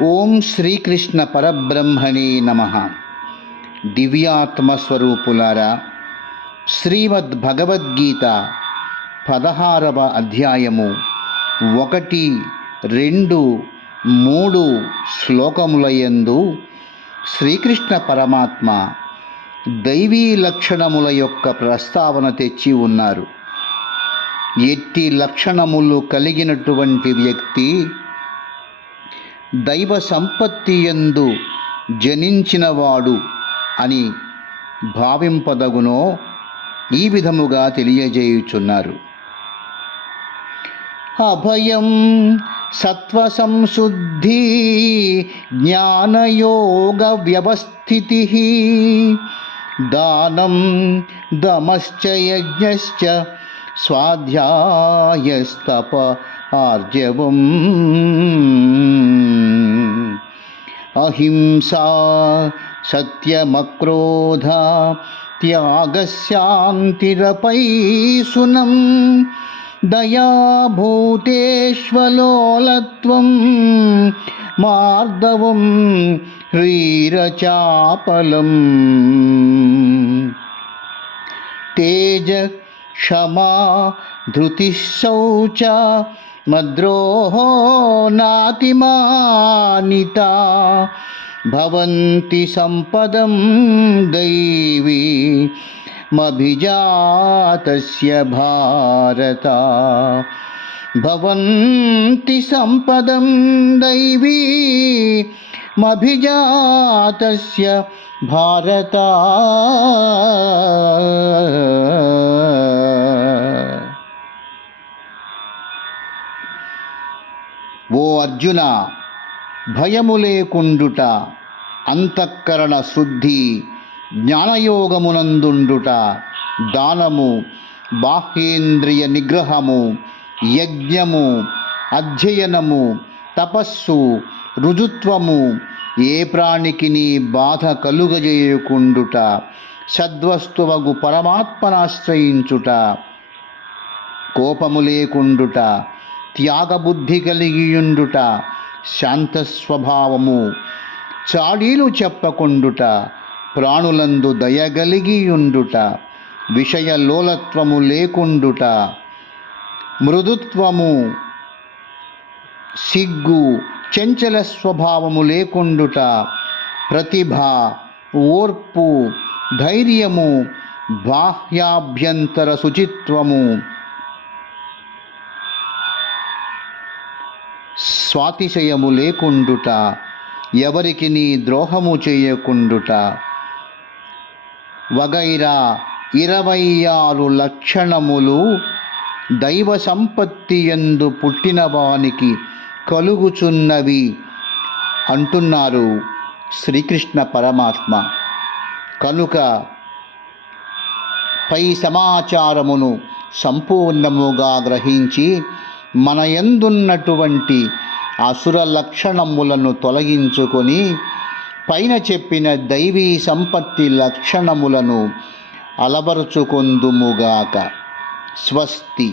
ఓం శ్రీకృష్ణ పరబ్రహ్మణే నమ. దివ్యాత్మస్వరూపులారా శ్రీమద్ భగవద్గీత పదహారవ అధ్యాయము ఒకటి రెండు మూడు శ్లోకములయందు శ్రీకృష్ణ పరమాత్మ దైవీ లక్షణముల యొక్క ప్రస్తావన తెచ్చి ఉన్నారు. ఎట్టి లక్షణములు కలిగినటువంటి వ్యక్తి దైవ సంపత్తియందు జనించినవాడు అని భావింపదగునో ఈ విధముగా తెలియజేయుచున్నారు. అభయం సత్వ సంశుద్ధి జ్ఞానయోగ వ్యవస్థితి దానం దమశ్చ యజ్ఞశ్చ స్వాధ్యాయస్తప ആർജവും അഹിംസാ സത്യമക്രോധ त्यागस्यान्तिरपैसुनं दयाभूतेष्वलोलत्वं मार्दवं ह्रीरचापलम् तेज क्षमा धृतिः मद्रोहो नातिमानिता भवन्ति संपदं दैवी मभिजातस्य भारता। भवन्ति संपदं दैवी मभिजातस्य भारता। అర్జున భయము లేకుండుట అంతఃకరణ శుద్ధి జ్ఞానయోగమునందుండుట దానము బాహ్యేంద్రియ నిగ్రహము యజ్ఞము అధ్యయనము తపస్సు రుజుత్వము ఏ ప్రాణికి నీ బాధ కలుగజేయకుండుట సద్వస్తువగు పరమాత్మనాశ్రయించుట కోపము లేకుండుట త్యాగబుద్ధి కలిగియుండుట శాంత స్వభావము చాడీలు చెప్పకుండుట ప్రాణులందు దయగలిగియుండుట విషయలోలత్వము లేకుండుట మృదుత్వము సిగ్గు చంచల స్వభావము లేకుండుట ప్రతిభ ఓర్పు ధైర్యము బాహ్యాభ్యంతర శుచిత్వము. స్వాతిశయము లేకుండుట ఎవరికి నీ ద్రోహము చేయకుండుట. వగైరా ఇరవై ఆరు లక్షణములు దైవ సంపత్తి ఎందు పుట్టిన వానికి కలుగుచున్నవి అంటున్నారు శ్రీకృష్ణ పరమాత్మ. కనుక పై సమాచారమును సంపూర్ణముగా గ్రహించి మన ఎందున్నటువంటి అసుర లక్షణములను తొలగించుకొని పైన చెప్పిన దైవీ సంపత్తి లక్షణములను అలబరుచుకొందుముగాక స్వస్తి.